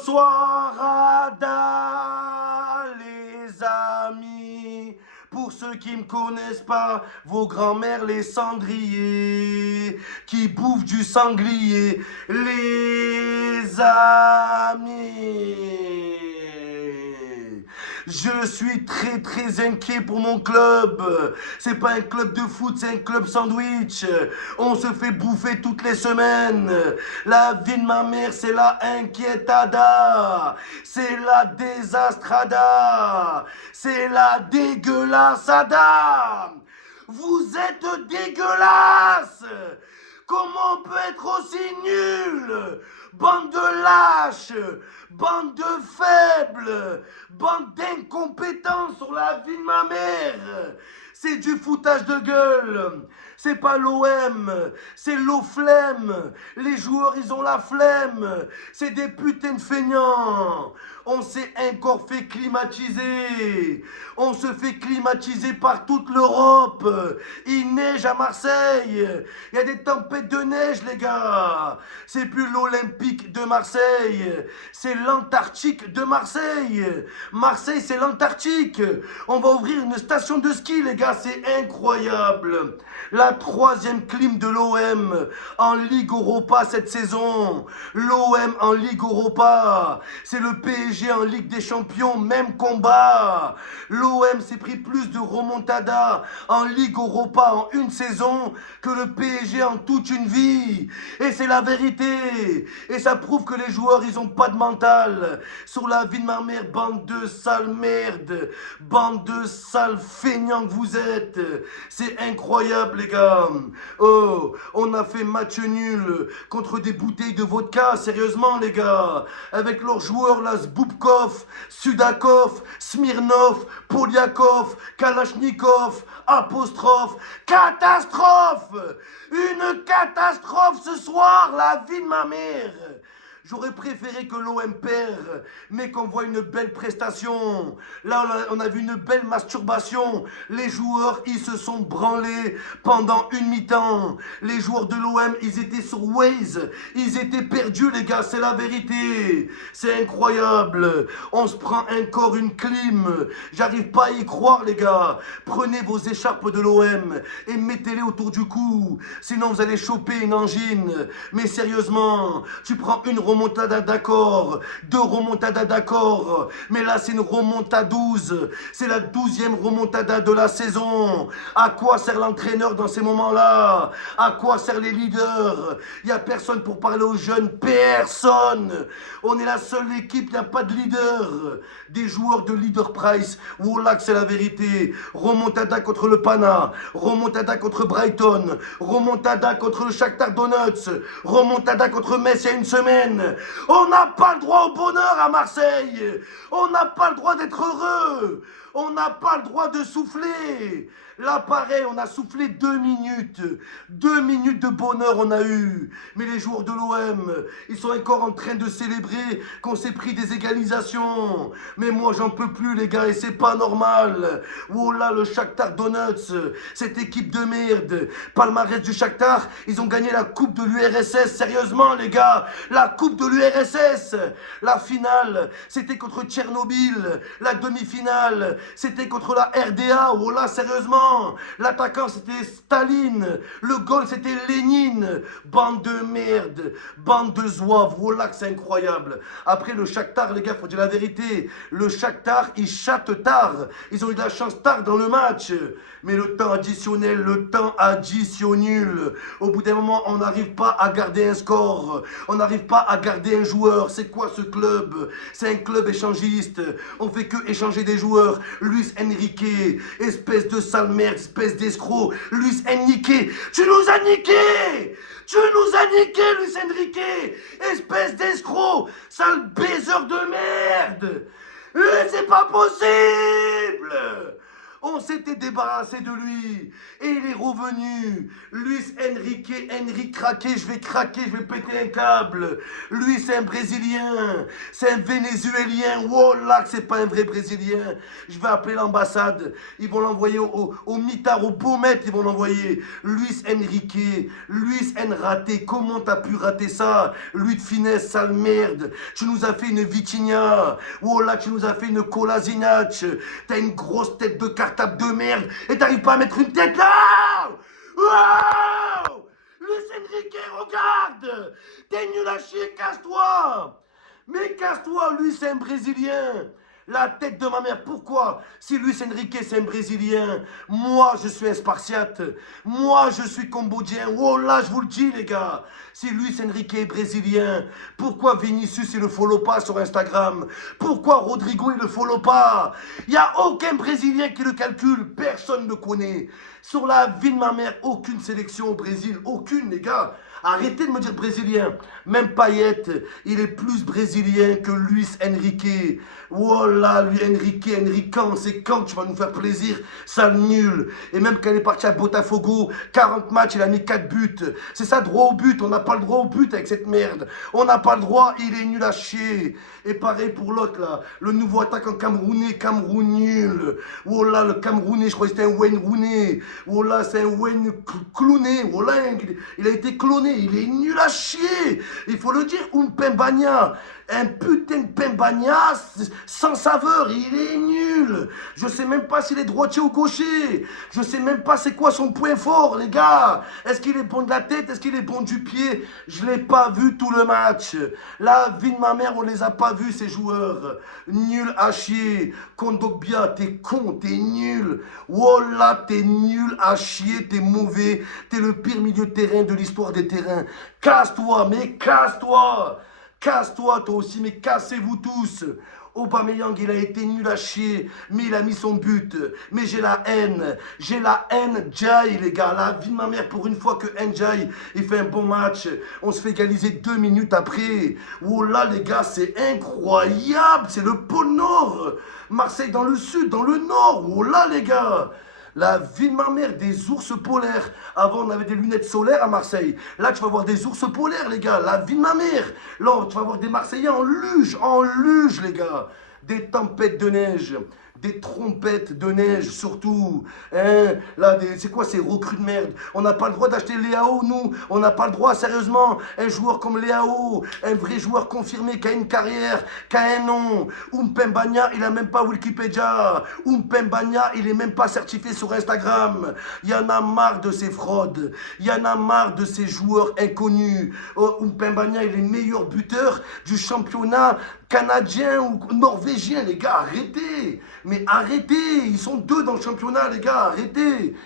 Bonsoir Ada, les amis. Pour ceux qui me connaissent pas, vos grands-mères les cendriers, qui bouffent du sanglier, les amis. Je suis très inquiet pour mon club. C'est pas un club de foot, c'est un club sandwich. On se fait bouffer toutes les semaines. La vie de ma mère, c'est la inquietada. C'est la désastrada. C'est la dégueulassada. Vous êtes dégueulasse. Comment on peut être aussi nul? Bande de lâches, bande de faibles, bande d'incompétents sur la vie de ma mère. C'est du foutage de gueule. C'est pas l'OM, c'est l'OFLEM. Les joueurs, ils ont la flemme. C'est des putains de feignants. On s'est encore fait climatiser. On se fait climatiser par toute l'Europe. Il neige à Marseille. Il y a des tempêtes de neige, les gars. C'est plus l'Olympique de Marseille. C'est l'Antarctique de Marseille. Marseille, c'est l'Antarctique. On va ouvrir une station de ski, les gars. C'est incroyable. La troisième clim de l'OM en Ligue Europa cette saison. L'OM en Ligue Europa. C'est le PSG en Ligue des Champions, même combat. L'OM s'est pris plus de remontada en Ligue Europa en une saison que le PSG en toute une vie. Et c'est la vérité. Et ça prouve que les joueurs, ils ont pas de mental. Sur la vie de ma mère, bande de sales merdes. Bande de sales feignants que vous êtes. C'est incroyable, les gars. Oh, on a fait match nul contre des bouteilles de vodka, sérieusement, les gars. Avec leurs joueurs là, Zboubkov, Sudakov, Smirnov, Poliakov, Kalachnikov, apostrophe, catastrophe. Une catastrophe ce soir, la vie de ma mère. J'aurais préféré que l'OM perd, mais qu'on voit une belle prestation. Là, on a vu une belle masturbation. Les joueurs, ils se sont branlés pendant une mi-temps. Les joueurs de l'OM, ils étaient sur Waze. Ils étaient perdus, les gars, c'est la vérité. C'est incroyable. On se prend encore une clim. J'arrive pas à y croire, les gars. Prenez vos écharpes de l'OM et mettez-les autour du cou. Sinon, vous allez choper une angine. Mais sérieusement, tu prends une remontada d'accord, deux remontadas d'accord, mais là c'est une remontada 12, c'est la 12e remontada de la saison. À quoi sert l'entraîneur dans ces moments-là? À quoi sert les leaders? Il n'y a personne pour parler aux jeunes, personne. On est la seule équipe, il n'y a pas de leader. Des joueurs de leader price, voilà que c'est la vérité. Remontada contre le Pana, remontada contre Brighton, remontada contre le Shakhtar Donetsk, remontada contre Metz il y a une semaine. On n'a pas le droit au bonheur à Marseille. On n'a pas le droit d'être heureux. On n'a pas le droit de souffler. Là, pareil, on a soufflé 2 minutes. 2 minutes de bonheur, on a eu. Mais les joueurs de l'OM, ils sont encore en train de célébrer qu'on s'est pris des égalisations. Mais moi, j'en peux plus, les gars, et c'est pas normal. Oh là, le Shakhtar Donetsk, cette équipe de merde. Palmarès du Shakhtar, ils ont gagné la coupe de l'URSS. Sérieusement, les gars, la coupe de l'URSS. La finale, c'était contre Tchernobyl. La demi-finale, c'était contre la RDA. Oh là, sérieusement. L'attaquant c'était Staline, le goal c'était Lénine. Bande de merde, bande de zouaves, voilà que c'est incroyable. Après le Shakhtar, les gars, faut dire la vérité, le Shakhtar ils chatent tard, ils ont eu de la chance tard dans le match. Mais le temps additionnel, le temps additionnel, au bout d'un moment on n'arrive pas à garder un score, on n'arrive pas à garder un joueur. C'est quoi ce club? C'est un club échangiste, on fait que échanger des joueurs. Luis Enrique, espèce de sale merde, espèce d'escroc. Luis Enrique, tu nous as niqué! Tu nous as niqué, Luis Enrique! Espèce d'escroc! Sale baiser de merde! C'est pas possible! On s'était débarrassé de lui. Et il est revenu. Luis Henrique craqué, je vais craquer, je vais péter un câble. Lui, c'est un Brésilien. C'est un Vénézuélien. Oh là, que c'est pas un vrai Brésilien. Je vais appeler l'ambassade. Ils vont l'envoyer au mitard, au Beaumet, ils vont l'envoyer. Luis Henrique, Luis Enraté, comment t'as pu rater ça? Lui de finesse, sale merde. Tu nous as fait une Vitinha. Oh là, tu nous as fait une Kolasinac. T'as une grosse tête de cartable de merde et t'arrives pas à mettre une tête là. Wow, Luis Enrique, regarde. T'es nul à chier, casse-toi. Mais casse-toi, lui c'est un Brésilien. La tête de ma mère, pourquoi? Si Luis Enrique c'est un Brésilien, moi je suis un Spartiate, moi je suis Cambodgien, oh là je vous le dis les gars. Si Luis Enrique est Brésilien, pourquoi Vinicius il le follow pas sur Instagram? Pourquoi Rodrigo il le follow pas? Il n'y a aucun Brésilien qui le calcule, personne ne le connaît. Sur la vie de ma mère, aucune sélection au Brésil, aucune les gars. Arrêtez de me dire brésilien. Même Payet, il est plus brésilien que Luis Enrique. Voilà, lui Enrican, c'est quand tu vas nous faire plaisir, sale nul. Et même quand il est parti à Botafogo, 40 matchs, il a mis 4 buts. C'est ça, droit au but. On n'a pas le droit au but avec cette merde. On n'a pas le droit, il est nul à chier. Et pareil pour l'autre là, le nouveau attaquant camerounais, Cameroun nul. Voilà, le Camerounais, je crois que c'était un Wayne Rooney. Voilà, c'est un Wayne cloné. Voilà, il a été cloné. Il est nul à chier. Il faut le dire, Mpembagna. Un putain de Pembagna sans saveur, il est nul. Je sais même pas s'il est droitier ou gaucher. Je sais même pas c'est quoi son point fort, les gars. Est-ce qu'il est bon de la tête? Est-ce qu'il est bon du pied? Je l'ai pas vu tout le match. La vie de ma mère, on les a pas vus, ces joueurs. Nul à chier. Kondogbia, t'es con, t'es nul. Wallah, t'es nul à chier, t'es mauvais. T'es le pire milieu de terrain de l'histoire des terrains. Casse-toi, mais casse-toi. Casse-toi toi aussi, mais cassez-vous tous. Aubameyang, il a été nul à chier, mais il a mis son but. Mais j'ai la haine, Ndiaye, les gars. La vie de ma mère, pour une fois que Ndiaye, il fait un bon match, on se fait égaliser 2 minutes après. Oh là, les gars, c'est incroyable, c'est le pôle Nord. Marseille dans le sud, dans le nord. Oh là, les gars. La vie de ma mère, des ours polaires. Avant, on avait des lunettes solaires à Marseille. Là, tu vas voir des ours polaires, les gars. La vie de ma mère. Là, tu vas voir des Marseillais en luge, les gars. Des tempêtes de neige. Des trompettes de neige, surtout. Hein? Là, c'est quoi ces recrues de merde? On n'a pas le droit d'acheter Léao, nous. On n'a pas le droit, sérieusement. Un joueur comme Léao, un vrai joueur confirmé, qui a une carrière, qui a un nom. Mpembagna, il a même pas Wikipédia. Mpembagna, il est même pas certifié sur Instagram. Il y en a marre de ces fraudes. Il y en a marre de ces joueurs inconnus. Oh, Mpembagna, il est meilleur buteur du championnat canadien ou norvégien, les gars, arrêtez. Mais arrêtez, ils sont 2 dans le championnat, les gars, arrêtez.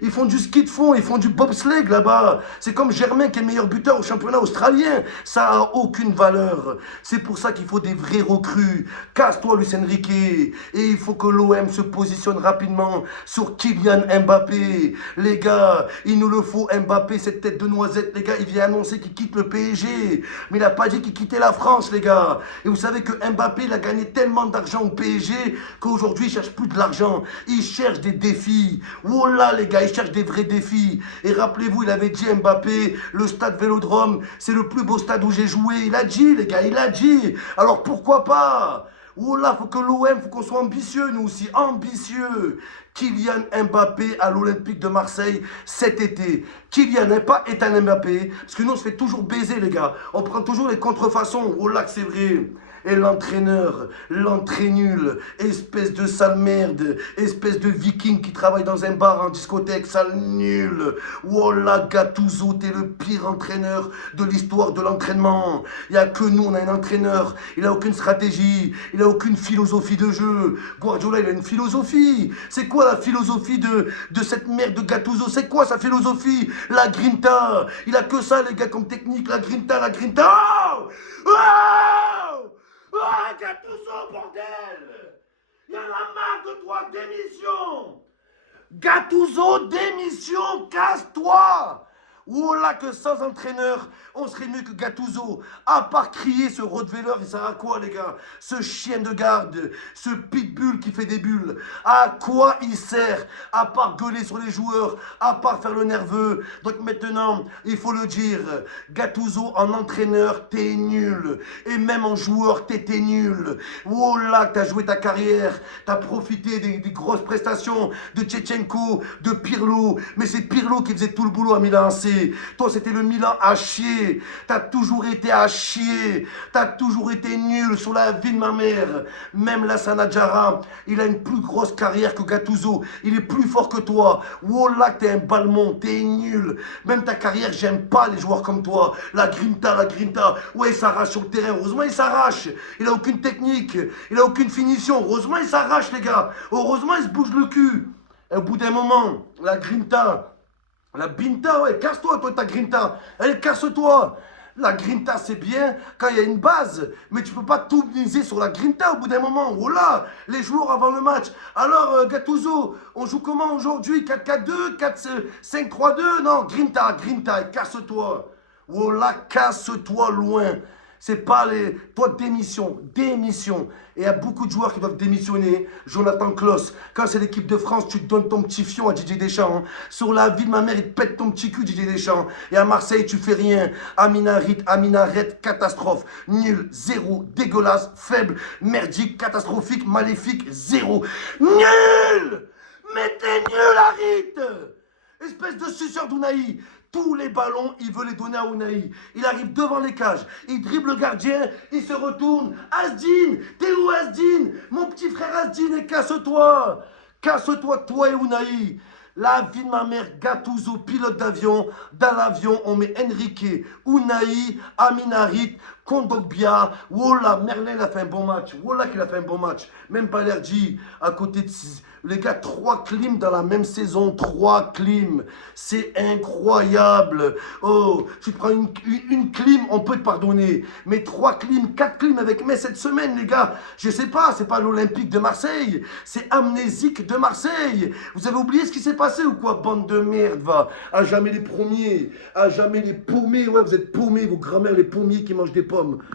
Ils font du ski de fond, ils font du bobsleigh là-bas. C'est comme Germain qui est meilleur buteur au championnat australien. Ça a aucune valeur. C'est pour ça qu'il faut des vrais recrues. Casse-toi, Luis Enrique. Et il faut que l'OM se positionne rapidement sur Kylian Mbappé. Les gars, il nous le faut, Mbappé, cette tête de noisette. Les gars, il vient annoncer qu'il quitte le PSG. Mais il n'a pas dit qu'il quittait la France, les gars. Et vous savez que Mbappé, il a gagné tellement d'argent au PSG qu'aujourd'hui, il cherche plus de l'argent. Il cherche des défis. Oh là, les gars, ils cherchent des vrais défis. Et rappelez-vous, il avait dit Mbappé, le stade Vélodrome, c'est le plus beau stade où j'ai joué. Il a dit, les gars, il a dit. Alors pourquoi pas? Oh là, faut que l'OM, faut qu'on soit ambitieux, nous aussi, ambitieux. Kylian Mbappé à l'Olympique de Marseille cet été. Kylian est un Mbappé, parce que nous on se fait toujours baiser, les gars. On prend toujours les contrefaçons. Oh là que c'est vrai. Et l'entraîneur, l'entraînul, espèce de sale merde, espèce de viking qui travaille dans un bar en discothèque, sale nul. Wallah, Gattuso, t'es le pire entraîneur de l'histoire de l'entraînement. Il n'y a que nous, on a un entraîneur. Il n'a aucune stratégie, il n'a aucune philosophie de jeu. Guardiola, il a une philosophie. C'est quoi la philosophie de cette merde de Gattuso? C'est quoi sa philosophie? La grinta. Il a que ça, les gars, comme technique. La grinta, la grinta. Oh! Oh! Ah, Gattuso, bordel! Il y en a marre de toi, démission! Gattuso, démission, casse-toi! Oh là que sans entraîneur, on serait mieux que Gattuso. À part crier ce Rottweiler, il sert à quoi les gars? Ce chien de garde, ce pitbull qui fait des bulles. À quoi il sert? À part gueuler sur les joueurs, à part faire le nerveux. Donc maintenant, il faut le dire, Gattuso en entraîneur, t'es nul. Et même en joueur, t'étais nul. Oh là, t'as joué ta carrière, t'as profité des grosses prestations de Tchétchenko, de Pirlo. Mais c'est Pirlo qui faisait tout le boulot à Milan AC. Toi, c'était le Milan à chier. T'as toujours été à chier. T'as toujours été nul sur la vie de ma mère. Même Lassana Diarra, il a une plus grosse carrière que Gattuso. Il est plus fort que toi. Wallah, t'es un balmon, t'es nul. Même ta carrière, j'aime pas les joueurs comme toi. La grinta, la grinta. Ouais, il s'arrache sur le terrain. Heureusement, il s'arrache. Il a aucune technique. Il a aucune finition. Heureusement, il s'arrache, les gars. Heureusement, il se bouge le cul. Et au bout d'un moment, la grinta. La Binta, ouais, casse-toi, toi, ta Grinta. Allez, casse-toi. La Grinta, c'est bien quand il y a une base, mais tu peux pas tout miser sur la Grinta au bout d'un moment. Oh là, les joueurs avant le match. Alors, Gattuso, on joue comment aujourd'hui? 4-4-2, 4-5-3-2? Non, Grinta, Grinta, casse-toi. Oh là, casse-toi loin. C'est pas les. Toi, démission, démission. Et il y a beaucoup de joueurs qui doivent démissionner. Jonathan Klaus, quand c'est l'équipe de France, tu te donnes ton petit fion à Didier Deschamps. Hein. Sur la vie de ma mère, il te pète ton petit cul, Didier Deschamps. Et à Marseille, tu fais rien. Aminaret, catastrophe. Nul, zéro, dégueulasse, faible, merdique, catastrophique, maléfique, zéro. Nul! Mais t'es nul, Harit! Espèce de suceur d'Ounaï. Tous les ballons, il veut les donner à Ounaï. Il arrive devant les cages, il dribble le gardien, il se retourne. Asdin, t'es où Asdin? Mon petit frère Asdin, et casse-toi. Casse-toi, toi et Ounaï. La vie de ma mère, Gattuso, pilote d'avion. Dans l'avion, on met Enrique, Ounaï, Aminarit, Kondogbia. Wallah, Merlin a fait un bon match. Wallah qu'il a fait un bon match. Même Balerdi, à côté de... Les gars, 3 clims dans la même saison, 3 clims. C'est incroyable. Oh, tu te prends une clim, on peut te pardonner. Mais 3 clims, 4 clims avec Metz cette semaine, les gars. Je sais pas, c'est pas l'Olympique de Marseille. C'est Amnésique de Marseille. Vous avez oublié ce qui s'est passé ou quoi, bande de merde, va. À jamais les premiers, à jamais les paumés. Ouais, vous êtes paumés, vos grand-mères, les pommiers qui mangent des pommes.